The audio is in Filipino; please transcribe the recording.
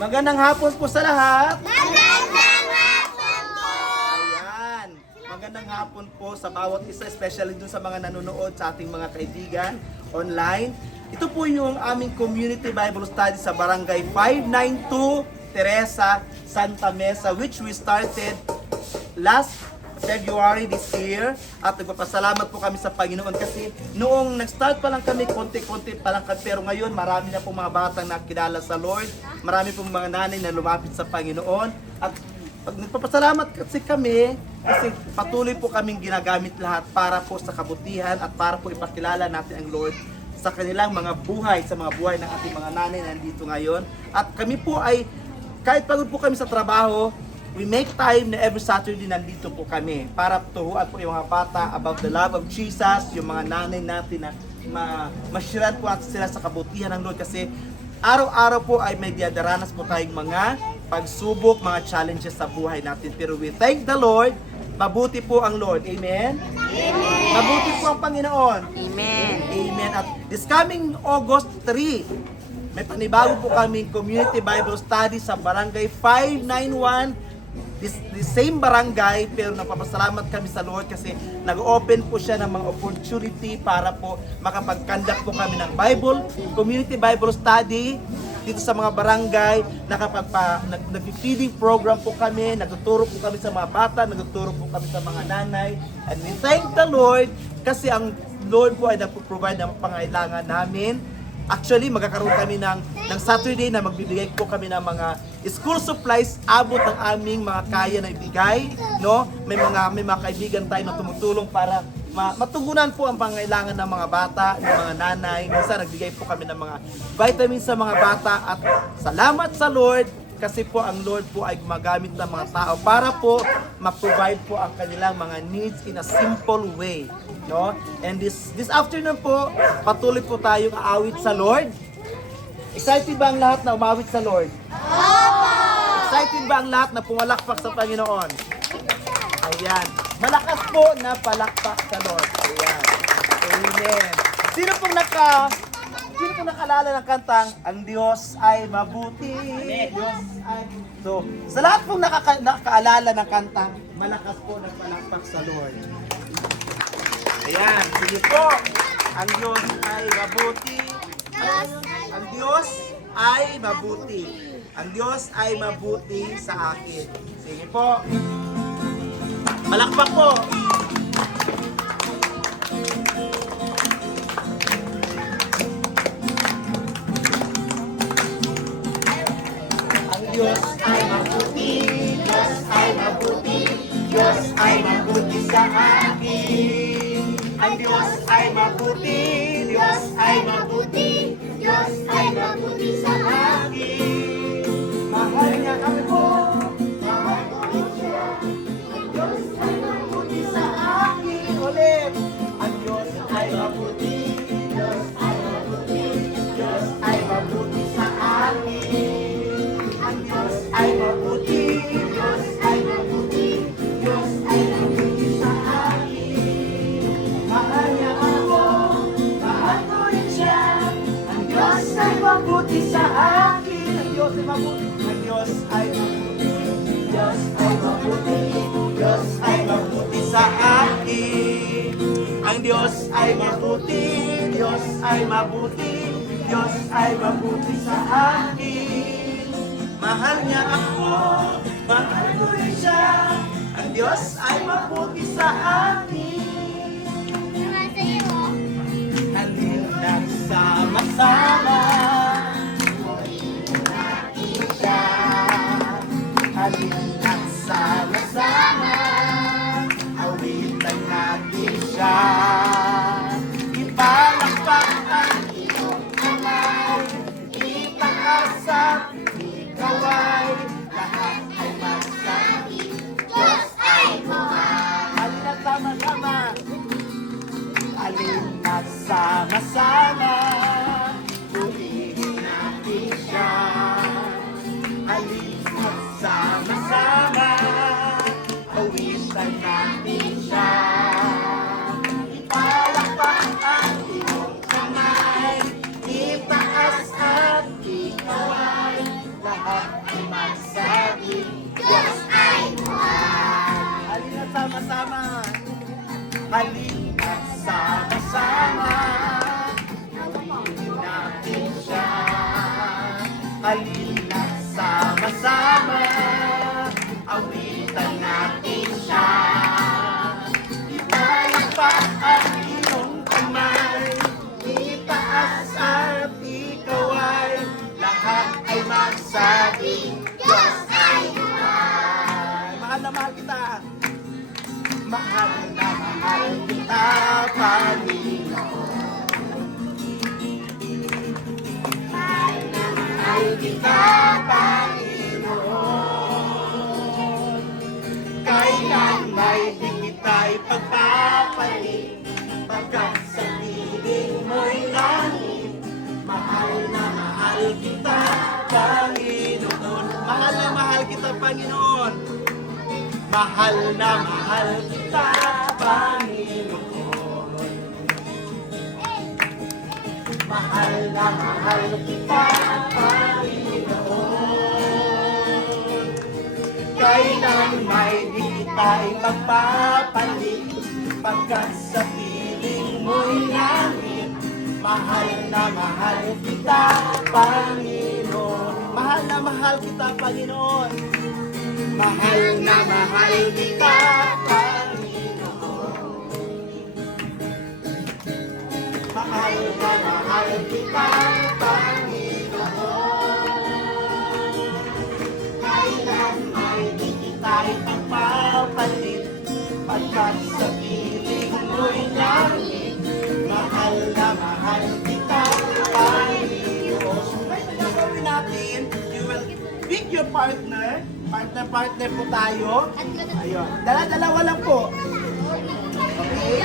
Magandang hapon po sa lahat. Magandang hapon po! Ayan. Magandang hapon po sa bawat isa, especially dun sa mga nanonood sa ating mga kaibigan online. Ito po yung aming Community Bible Study sa Barangay 592 Teresa, Santa Mesa, which we started last February this year. At nagpapasalamat po kami sa Panginoon kasi noong nag-start pa lang kami, konti-konti pa lang kami, pero ngayon marami na pong mga batang nakilala sa Lord. Marami pong mga nanay na lumapit sa Panginoon. At pag nagpapasalamat kasi kami, kasi patuloy po kaming ginagamit lahat para po sa kabutihan at para po ipakilala natin ang Lord sa kanilang mga buhay, sa mga buhay ng ating mga nanay na nandito ngayon. At kami po ay, kahit pagod po kami sa trabaho, we make time na every Saturday nandito po kami para turuan po yung mga bata about the love of Jesus, yung mga nanay natin na ma-share po natin sila sa kabutihan ng Lord kasi araw-araw po ay may diadaranas po tayong mga pagsubok, mga challenges sa buhay natin. Pero we thank the Lord, mabuti po ang Lord. Amen? Amen. Mabuti po ang Panginoon. Amen. Amen. At this coming August 3, may panibago po kaming Community Bible Study sa Barangay 591. The same barangay, pero napapasalamat kami sa Lord kasi nag-open po siya ng mga opportunity para po makapag-conduct po kami ng Community Bible Study dito sa mga barangay. Nag-feeding program po kami, nagtuturo po kami sa mga bata, nagtuturo po kami sa mga nanay. And we thank the Lord kasi ang Lord po ay nagpo-provide ng pangailangan namin. Actually, magkakaroon kami ng Saturday na magbibigay po kami ng mga school supplies, abot ng aming mga kaya na ibigay, no? May mga kaibigan tayo na tumutulong para matugunan po ang pangailangan ng mga bata, ng mga nanay. Minsan nagbigay po kami ng mga vitamins sa mga bata at salamat sa Lord kasi po ang Lord po ay gumagamit ng mga tao para po ma-provide po ang kanilang mga needs in a simple way. No? And this afternoon po, patuloy po tayong aawit sa Lord. Excited ba ang lahat na umawit sa Lord? Opo! Excited ba ang lahat na pumalakpak sa Panginoon? Ayan. Malakas po na palakpak sa Lord. Ayan. Amen. Sino pong nakalala ng kantang Ang Diyos ay mabuti? Diyos ay... So, sa lahat pong nakaalala ng kantang malakas po na palakpak sa Lord. Ayan, sige po. Ang Diyos ay mabuti. Ang Diyos ay mabuti. Ang Diyos ay mabuti sa akin. Sige po. Palakpak po. Ang Diyos ay mabuti. Diyos ay mabuti. Diyos ay mabuti sa akin. Ang Diyos ay mabuti, Diyos ay mabuti, Diyos ay mabuti sa akin. Mahal niya kami po, mahal ko rin siya. Ang Diyos ay mabuti sa akin. Ulit. Ang Diyos ay mabuti, Diyos ay mabuti, Diyos ay mabuti sa akin. Ang Diyos ay mabuti, Diyos ay mabuti, Diyos ay mabuti sa akin. Mahal niya ako, mahal ko rin siya. Ang Diyos ay mabuti sa akin. Ang Diyos ay mabuti. Ang Diyos ay mabuti. Diyos ay mabuti. Diyos ay mabuti sa akin. Ang Diyos ay mabuti. Diyos ay mabuti. Diyos ay mabuti sa akin. Mahal niya ako, mahal ko rin siya. Ang Diyos ay mabuti sa akin. Halin nagsama-sama, purihin natin siya. Halin nagsama-sama, awitan natin siya. Ipalakpak ang iyong kamay, itaas at ikaway, lahat ay magsabi, Diyos ay mahal. Halin nagsama-sama, alin nagsama-sama, purihin natin siya. Alin nagsama-sama, awitan natin siya. Ipalakpak ang iyong kamay, itaas at ikaway, lahat ay magsabing Diyos ay mahal. Halina sama-sama. Halina sama-sama. Awitin natin siya. Halina sama-sama. Awitan natin siya. Ipalakpak ang iyong kamay. Itaas at ikaw ay lahat ay magsabing Diyos ay mahal. Mahal na mahal kita. Mahal na mahal kita, Panginoon. Mahal na mahal kita, Panginoon. Kailan may di kita'y pagpapalit, pagkat sa piling mo'y langit. Mahal na mahal kita, Panginoon. Mahal na mahal kita, Panginoon. Mahal na mahal kita, Panginoon. Mahal na mahal kita, Panginoon. Kailan may di kita'y magpapalit, pagkat sa piling mo'y langit. Mahal na mahal kita, Panginoon. Mahal na mahal kita, Panginoon. Mahal na mahal kita, Panginoon. Mahal na mahal kita, Panginoon. Kailan may di kita'y pagpapalit, pagkat sa piling mo'y langit. Mahal na mahal kita, Panginoon. Ngayon, ang gagawin natin, you will pick your partner. Partner po tayo. Ayun. Dala-dalawa lang po. Okay?